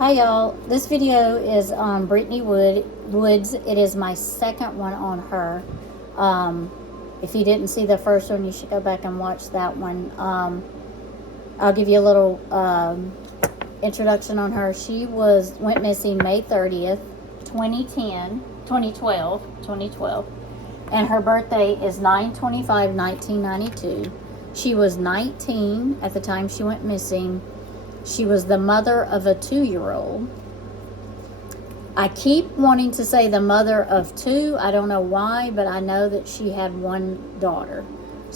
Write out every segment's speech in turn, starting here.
Hi y'all, this video is on Brittany Woods. It is my second one on her. If you didn't see the first one, you should go back and watch that one. I'll give you a little introduction on her. She went missing May 30th, 2012, and her birthday is 9/25/1992. She was 19 at the time she went missing. She was the mother of a 2-year-old. I keep wanting to say the mother of 2. I don't know why, but I know that she had one daughter.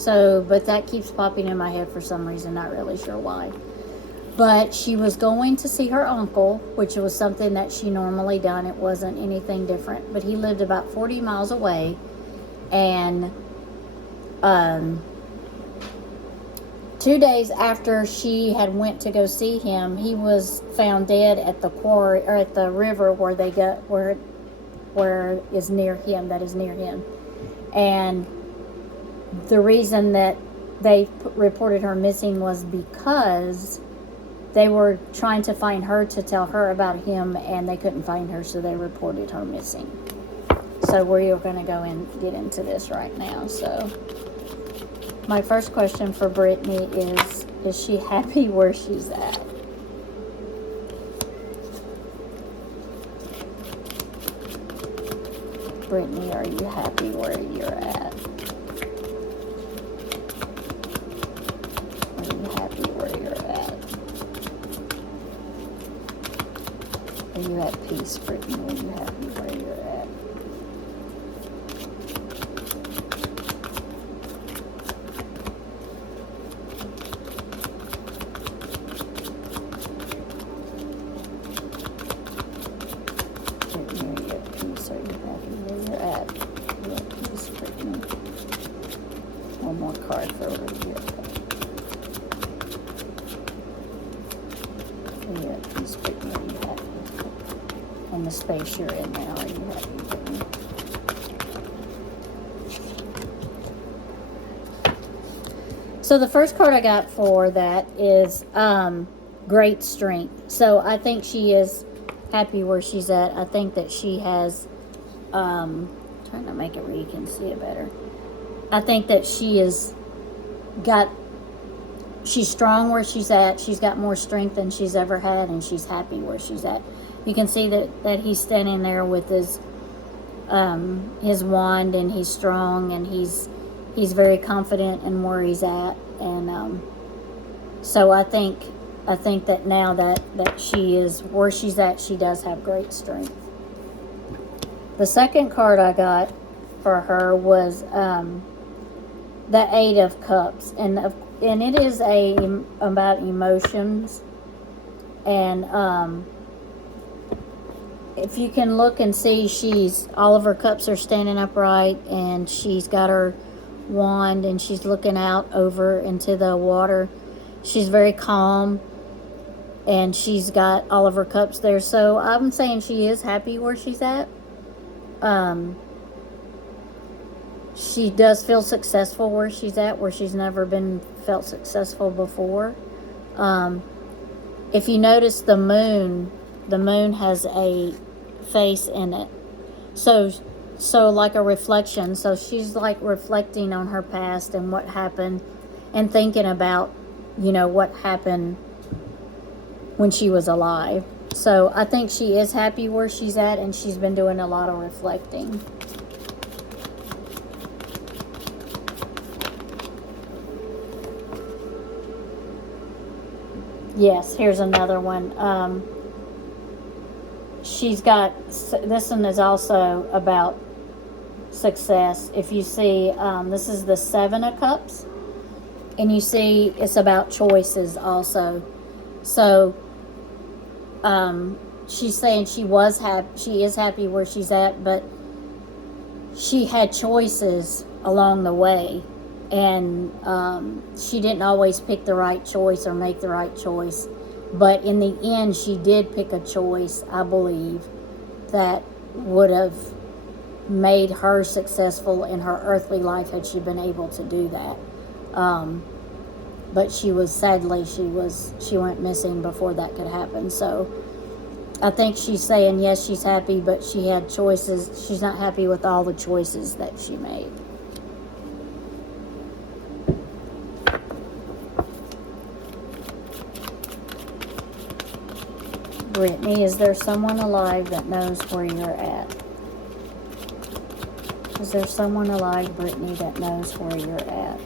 But that keeps popping in my head for some reason, not really sure why. But she was going to see her uncle, which was something that she normally done. It wasn't anything different, but he lived about 40 miles away. And 2 days after she had went to go see him, he was found dead at the quarry, or at the river where is near him. And the reason that they reported her missing was because they were trying to find her to tell her about him, and they couldn't find her, so they reported her missing. So we're going to go and get into this right now. So my first question for Brittany is she happy where she's at? Brittany, are you happy where you're at? Are you happy where you're at? Are you at peace, Brittany? Are you happy where you're at? One more card for over here. Are you at peace, Brittany? Are you happy? In the space you're in now, are you happy, Brittany? So the first card I got for that is great strength. So I think she is happy where she's at. I think that she has trying to make it where you can see it better. I think that she's strong where she's at. She's got more strength than she's ever had, and she's happy where she's at. You can see that he's standing there with his wand, and he's strong, and he's very confident in where he's at. And so I think that now that she is where she's at, she does have great strength. The second card I got for her was the 8 of Cups, and it is about emotions. And if you can look and see, all of her cups are standing upright, and she's got her wand, and she's looking out over into the water. She's very calm, and she's got all of her cups there. So I'm saying she is happy where she's at. She does feel successful where she's at, where she's never felt successful before. If you notice the moon has a face in it. So like a reflection. So she's like reflecting on her past and what happened, and thinking about, what happened when she was alive. So I think she is happy where she's at, and she's been doing a lot of reflecting. Yes, here's another one. This one is also about success. If you see, this is the 7 of Cups, and you see it's about choices also. So she's saying she is happy where she's at, but she had choices along the way, and she didn't always pick the right choice or make the right choice. But in the end, she did pick a choice, I believe, that would have made her successful in her earthly life had she been able to do that. But she went missing before that could happen. So I think she's saying, yes, she's happy, but she had choices. She's not happy with all the choices that she made. Brittany, is there someone alive that knows where you're at? Is there someone alive, Brittany, that knows where you're at?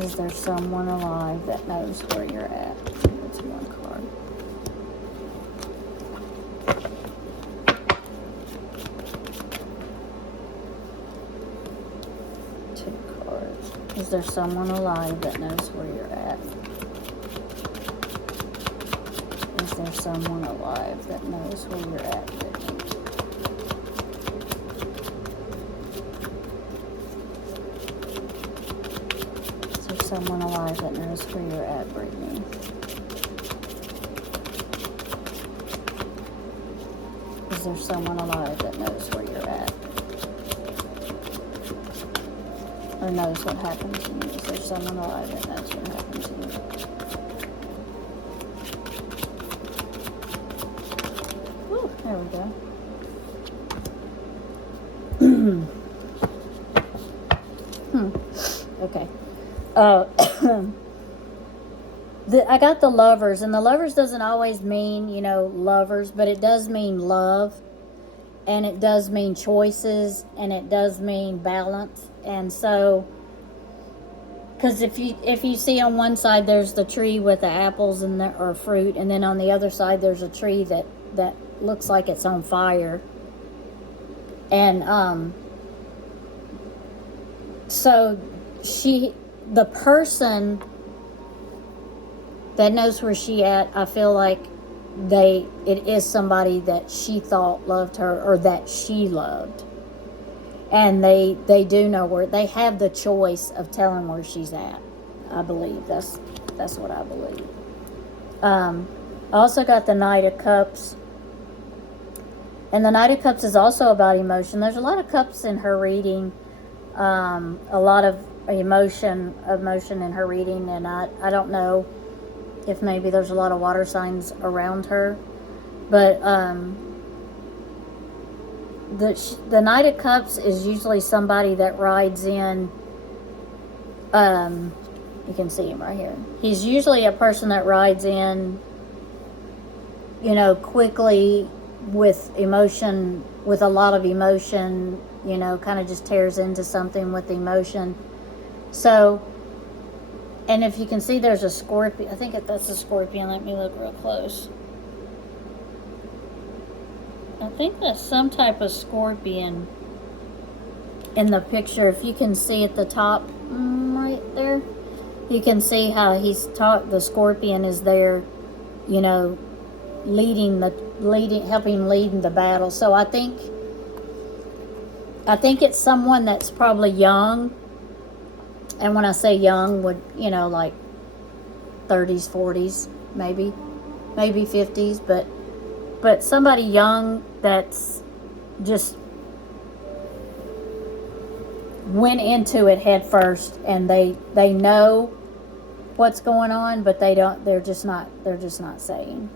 Is there someone alive that knows where you're at? That's one card. Two cards. Is there someone alive that knows where you're at? Is there someone alive that knows where you're at, Brittany? Is there someone alive that knows where you're at, Brittany? Is there someone alive that knows where you're at? Or knows what happened to you? Is there someone alive that knows what happened to you? Whew, there we go. Okay. I got the Lovers, and the Lovers doesn't always mean, you know, lovers, but it does mean love, and it does mean choices, and it does mean balance. And so, because if you see on one side there's the tree with the apples and or fruit, and then on the other side there's a tree that looks like it's on fire, and so the person that knows where she at, I feel like it is somebody that she thought loved her, or that she loved. And they do know where, they have the choice of telling where she's at. I believe that's what I believe. I also got the Knight of Cups. And the Knight of Cups is also about emotion. There's a lot of cups in her reading. A lot of emotion in her reading, and I don't know if maybe there's a lot of water signs around her, but the Knight of Cups is usually somebody that rides in. You can see him right here. He's usually a person that rides in, you know, quickly with emotion, with a lot of emotion, you know, kind of just tears into something with emotion. So, and if you can see, there's a scorpion. I think that's a scorpion. Let me look real close. I think that's some type of scorpion in the picture. If you can see at the top, right there, you can see how the scorpion is there, you know, helping lead the battle. So I think it's someone that's probably young. And when I say young, would, you know, like 30s, 40s, maybe 50s, but somebody young that's just went into it head first, and they know what's going on, but they're just not saying.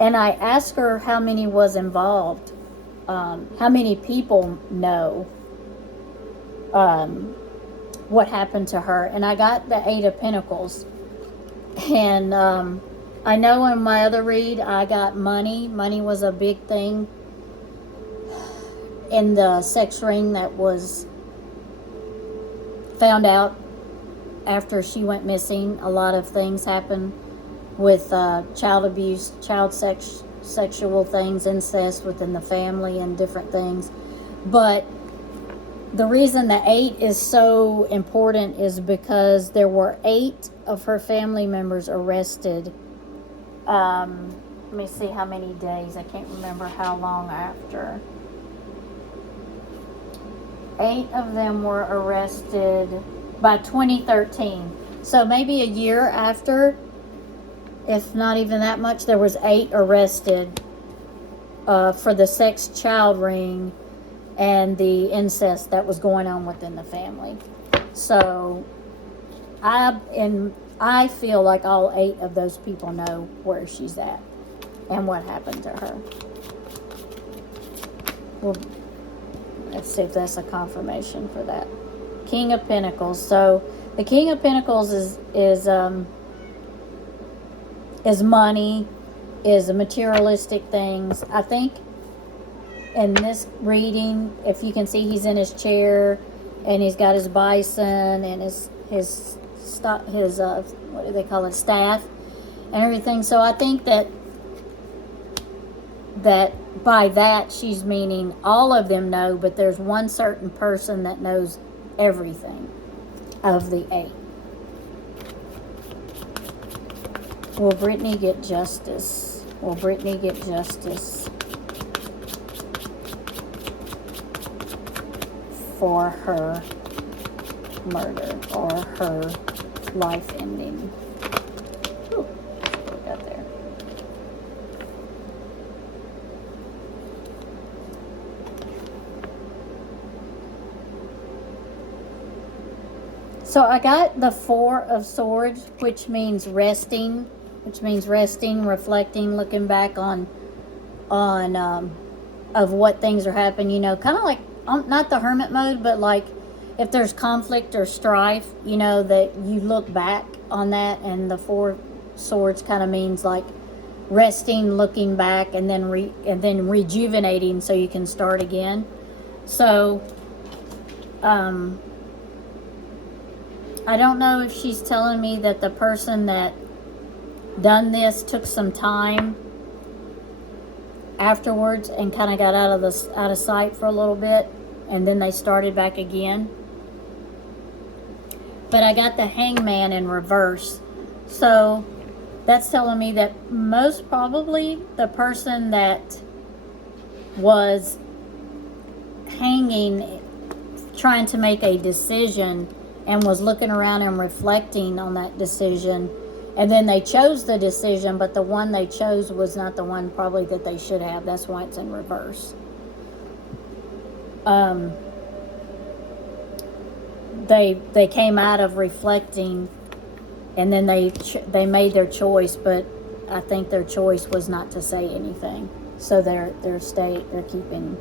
And I asked her how many was involved, how many people know what happened to her, and I got the Eight of Pentacles. And I know in my other read I got money. Money was a big thing in the sex ring that was found out after she went missing. A lot of things happened with child abuse, sexual things, incest within the family, and different things. But the reason the 8 is so important is because there were 8 of her family members arrested. Let me see how many days. I can't remember how long after. 8 of them were arrested by 2013. So maybe a year after, if not even that much, there was 8 arrested for the sex child ring and the incest that was going on within the family. So in I feel like all 8 of those people know where she's at and what happened to her. Well, let's see if that's a confirmation for that. King of Pentacles. So the King of Pentacles is money, is materialistic things. I think in this reading, if you can see, he's in his chair and he's got his bison and his what do they call it, staff and everything. So I think that by that she's meaning all of them know, but there's one certain person that knows everything of the 8. Will Brittany get justice? Will Brittany get justice for her murder or her life ending? Ooh, what we got there? So I got the 4 of Swords, which means resting, reflecting, looking back on of what things are happening, you know, kind of like, not the hermit mode, but like if there's conflict or strife, you know, that you look back on that. And the 4 swords kind of means like resting, looking back, and then rejuvenating so you can start again. So I don't know if she's telling me that the person that done this took some time afterwards and kind of got out of sight for a little bit, and then they started back again. But I got the Hangman in reverse, so that's telling me that most probably the person that was hanging, trying to make a decision, and was looking around and reflecting on that decision, and then they chose the decision, but the one they chose was not the one probably that they should have. That's why it's in reverse. They came out of reflecting, and then they made their choice, but I think their choice was not to say anything. So they're keeping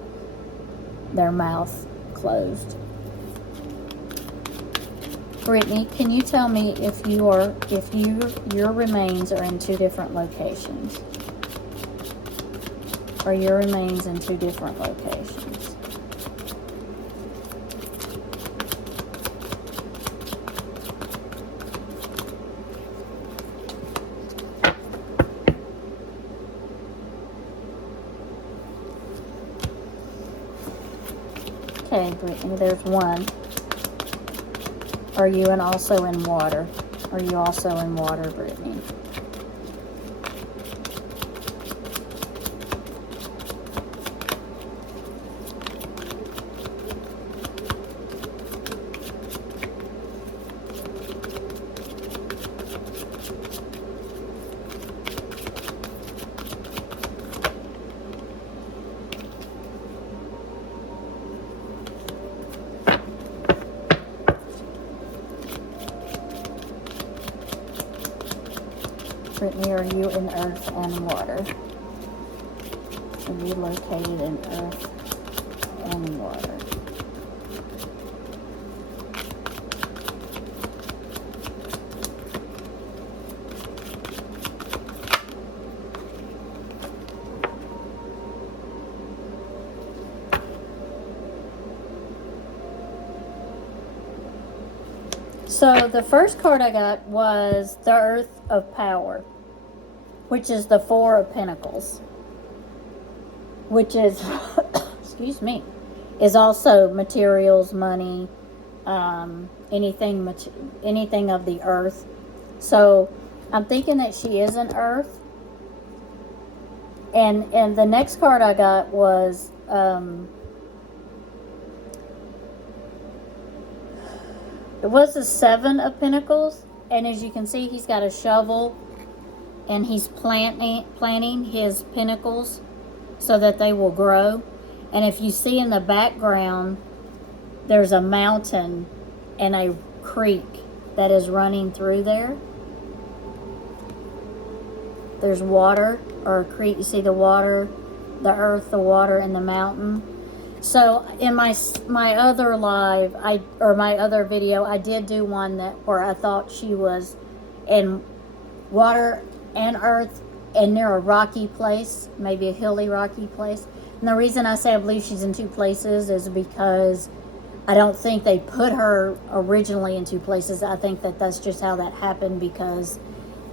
their mouth closed. Brittany, can you tell me if your remains are in 2 different locations? Are your remains in 2 different locations? Okay, Brittany, there's one. Are you also in water? Are you also in water, Brittany? Brittany, are you in earth and water? Are you located in earth and water? So the first card I got was the Earth of Power, which is the 4 of Pentacles, which is, excuse me, is also materials, money, anything of the earth. So I'm thinking that she is an earth. And the next card I got was it was the 7 of Pentacles, and as you can see, he's got a shovel, and he's planting his pentacles so that they will grow. And if you see in the background, there's a mountain and a creek that is running through there. there's water or a creek. You see the water, the earth, the water, and the mountain. So in my other live, my other video, I did do one where I thought she was in water and earth and near a rocky place, maybe a hilly rocky place. And the reason I say I believe she's in two places is because I don't think they put her originally in two places. I think that that's just how that happened, because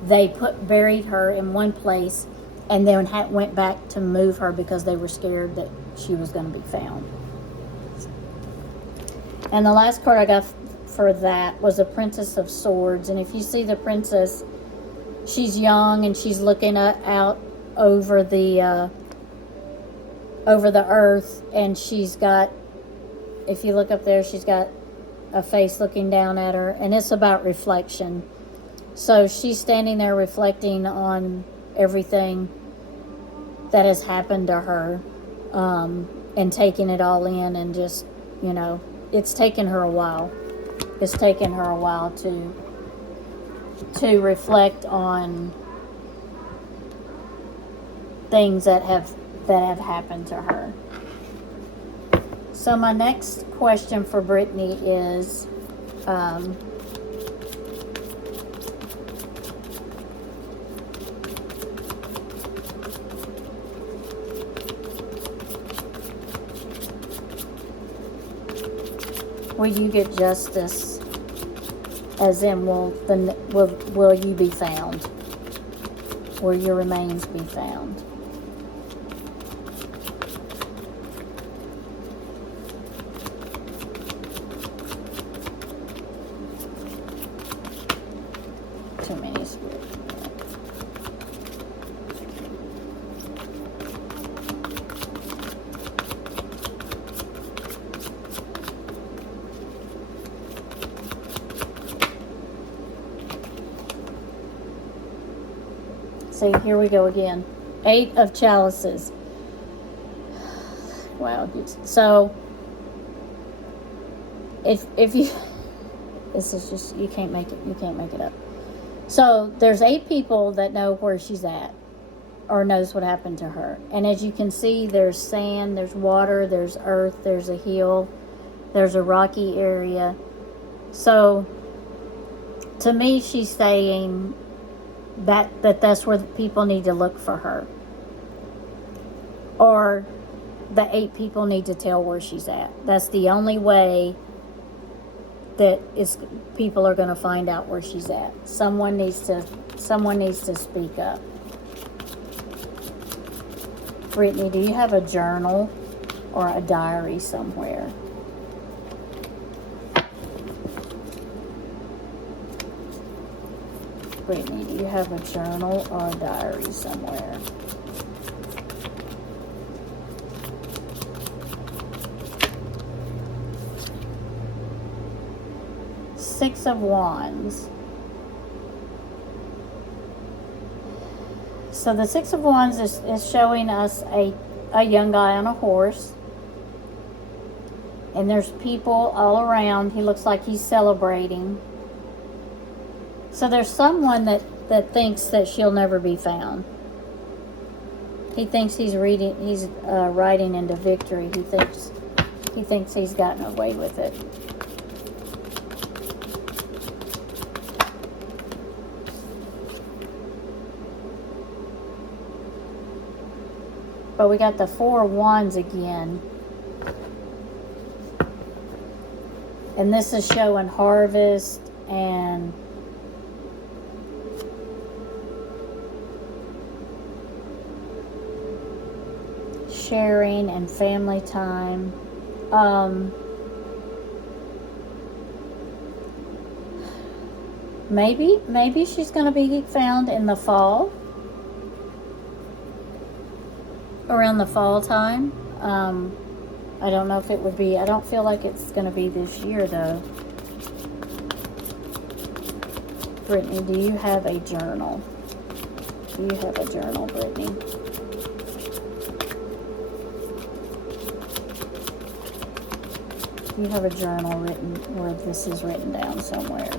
they buried her in one place and then went back to move her because they were scared that she was going to be found. And the last card I got for that was a Princess of Swords. And if you see the princess, she's young and she's looking out over the earth, and she's got, if you look up there, she's got a face looking down at her, and it's about reflection. So she's standing there reflecting on everything that has happened to her, and taking it all in, and just, you know, it's taken her a while. It's taken her a while to reflect on things that have happened to her. So my next question for Brittany is, will you get justice? As in, will you be found? Will your remains be found? Too many spirits. So here we go again. 8 of Chalices. Wow. So if you, this is just, you can't make it up. So there's 8 people that know where she's at, or knows what happened to her. And as you can see, there's sand, there's water, there's earth, there's a hill, there's a rocky area. So to me, she's saying that's where the people need to look for her, or the 8 people need to tell where she's at. That's the only way that people are going to find out where she's at. Someone needs to speak up. Brittany, do you have a journal or a diary somewhere? Brittany, do you have a journal or a diary somewhere? Six of Wands. So the Six of Wands is showing us a young guy on a horse. And there's people all around. He looks like he's celebrating. So there's someone that thinks that she'll never be found. He thinks he's riding into victory. He thinks he's gotten away with it. But we got the Four of Wands again. And this is showing harvest and sharing and family time. Maybe she's going to be found in the fall. Around the fall time. I don't know if it would be, I don't feel like it's going to be this year though. Brittany, do you have a journal? Do you have a journal, Brittany? Do you have a journal written where this is written down somewhere?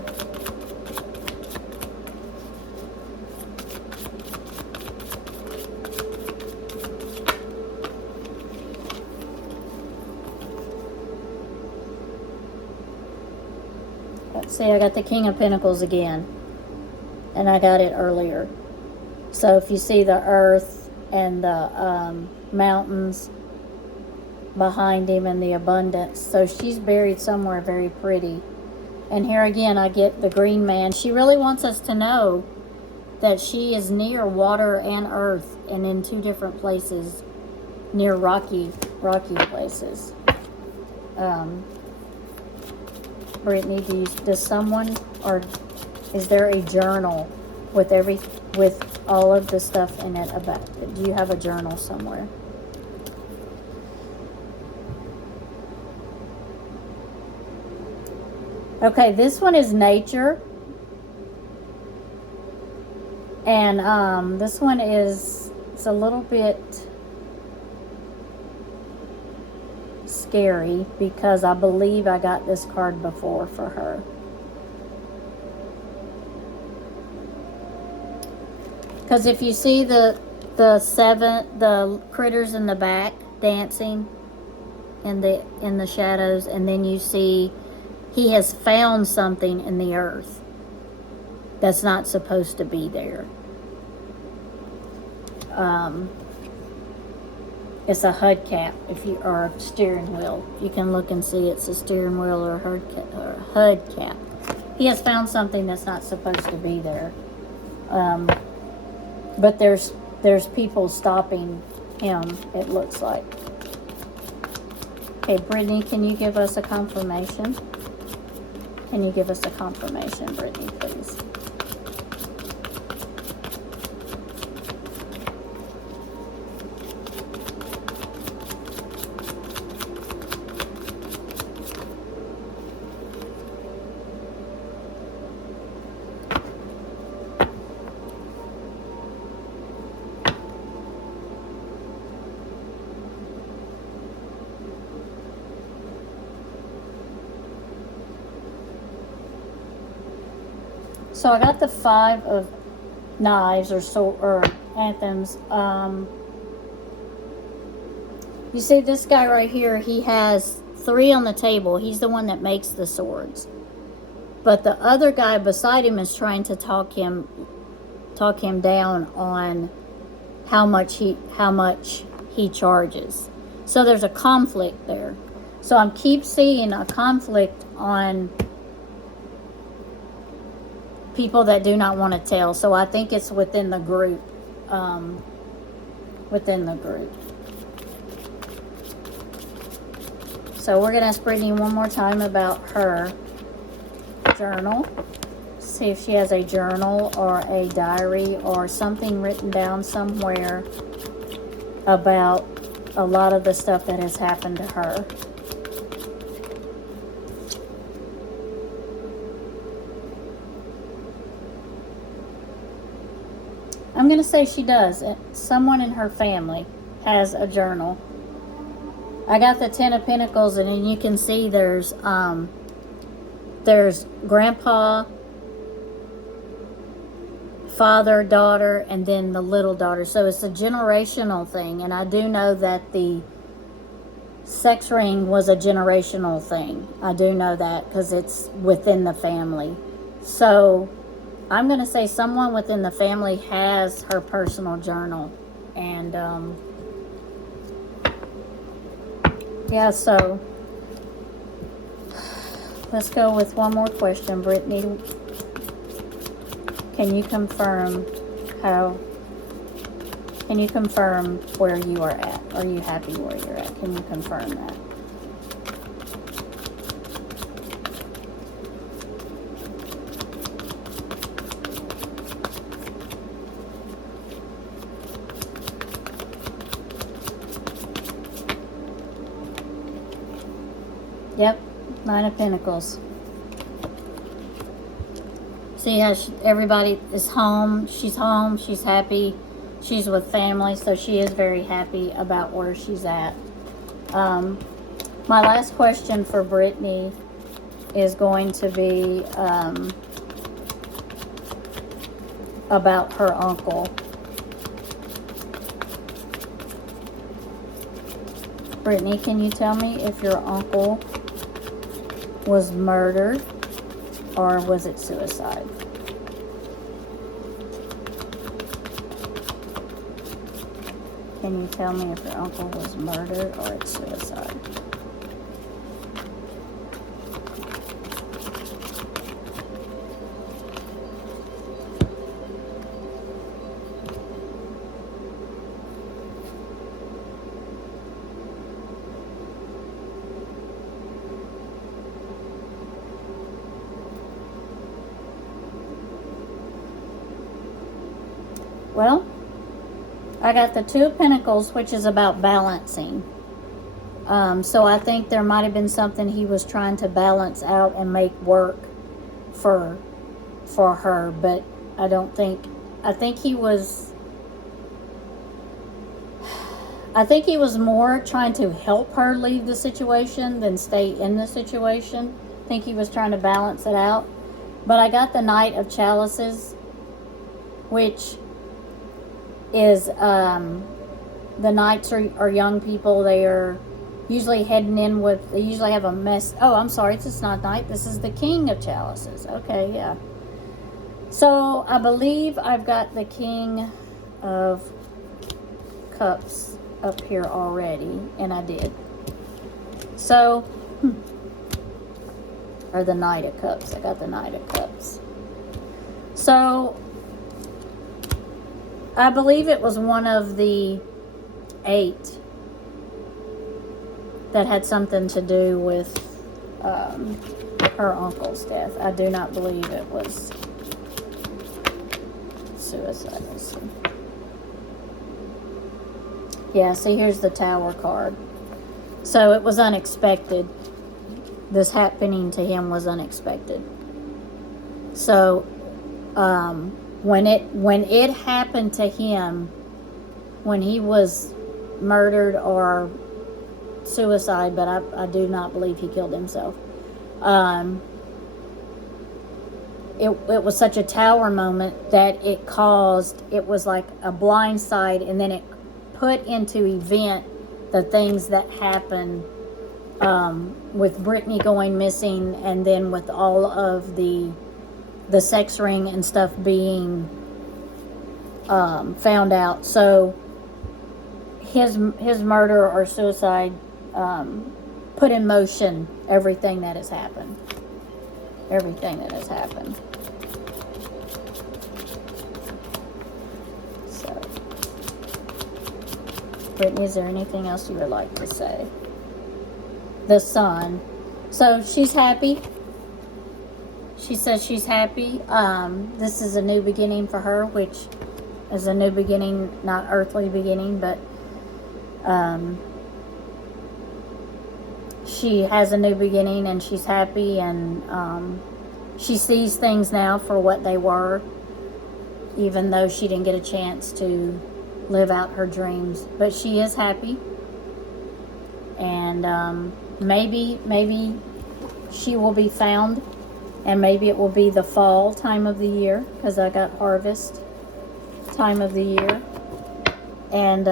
See, I got the King of Pentacles again. And I got it earlier. So if you see the earth and the mountains behind him and the abundance. So she's buried somewhere very pretty. And here again, I get the green man. She really wants us to know that she is near water and earth and in two different places, near rocky places. Brittany, does someone, or is there a journal with all of the stuff in it about? Do you have a journal somewhere? Okay, this one is nature. And this one it's a little bit scary because I believe I got this card before for her. Because if you see the critters in the back dancing in the shadows, and then you see he has found something in the earth that's not supposed to be there. It's a hubcap, or a steering wheel. You can look and see it's a steering wheel or a hubcap. He has found something that's not supposed to be there. But there's people stopping him, it looks like. Okay, Brittany, can you give us a confirmation? Can you give us a confirmation, Brittany, please? So I got the 5 of Knives or Anthems. You see this guy right here, he has 3 on the table. He's the one that makes the swords. But the other guy beside him is trying to talk him down on how much he charges. So there's a conflict there. So I keep seeing a conflict on people that do not want to tell. So I think it's within the group. So we're going to ask Brittany one more time about her journal. See if she has a journal or a diary or something written down somewhere about a lot of the stuff that has happened to her. I'm going to say she does. Someone in her family has a journal. I got the 10 of Pentacles, and you can see there's grandpa, father, daughter, and then the little daughter. So it's a generational thing. And I do know that the sex ring was a generational thing. I do know that because it's within the family. So I'm going to say someone within the family has her personal journal. And, yeah, so let's go with one more question. Brittany, can you confirm where you are at? Are you happy where you're at? Can you confirm that? Yep, 9 of Pentacles. See how everybody is home. She's happy. She's with family, so she is very happy about where she's at. My last question for Brittany is going to be about her uncle. Brittany, can you tell me if your uncle was murdered or was it suicide? Can you tell me if your uncle was murdered or it's suicide? Well, I got the Two of Pentacles, which is about balancing. So I think there might have been something he was trying to balance out and make work for her, but I think he was more trying to help her leave the situation than stay in the situation. I think he was trying to balance it out. But I got the Knight of Chalices, which is the knights are young people. They are usually heading in with, they usually have a mess. Oh, I'm sorry, this is not knight, this is the King of Chalices. Okay, yeah. So I believe I've got the King of Cups up here already, and I did. So, or the Knight of Cups. I got the Knight of Cups. So I believe it was one of the 8 that had something to do with her uncle's death. I do not believe it was suicide. Let's see. Yeah, see, here's the Tower card. So it was unexpected. This happening to him was unexpected. So, when it happened to him, when he was murdered or suicide, but I do not believe he killed himself. It was such a Tower moment that it was like a blindside, and then it put into event the things that happened with Brittany going missing, and then with all of the sex ring and stuff being found out. So his murder or suicide put in motion everything that has happened. Everything that has happened. So, Brittany, is there anything else you would like to say? The Sun. So she's happy. She says she's happy. This is a new beginning for her, which is a new beginning, not earthly beginning, but she has a new beginning, and she's happy, and she sees things now for what they were, even though she didn't get a chance to live out her dreams. But she is happy, and maybe she will be found. And maybe it will be the fall time of the year, because I got harvest time of the year. And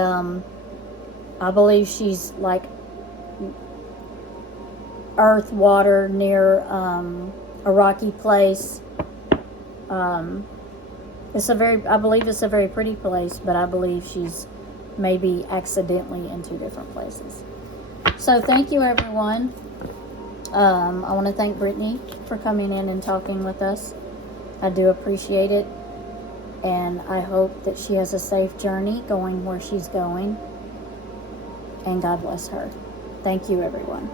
I believe she's like earth, water, near a rocky place. I believe it's a very pretty place, but I believe she's maybe accidentally in 2 different places. So thank you, everyone. I want to thank Brittany for coming in and talking with us. I do appreciate it, and I hope that she has a safe journey going where she's going, and God bless her. Thank you, everyone.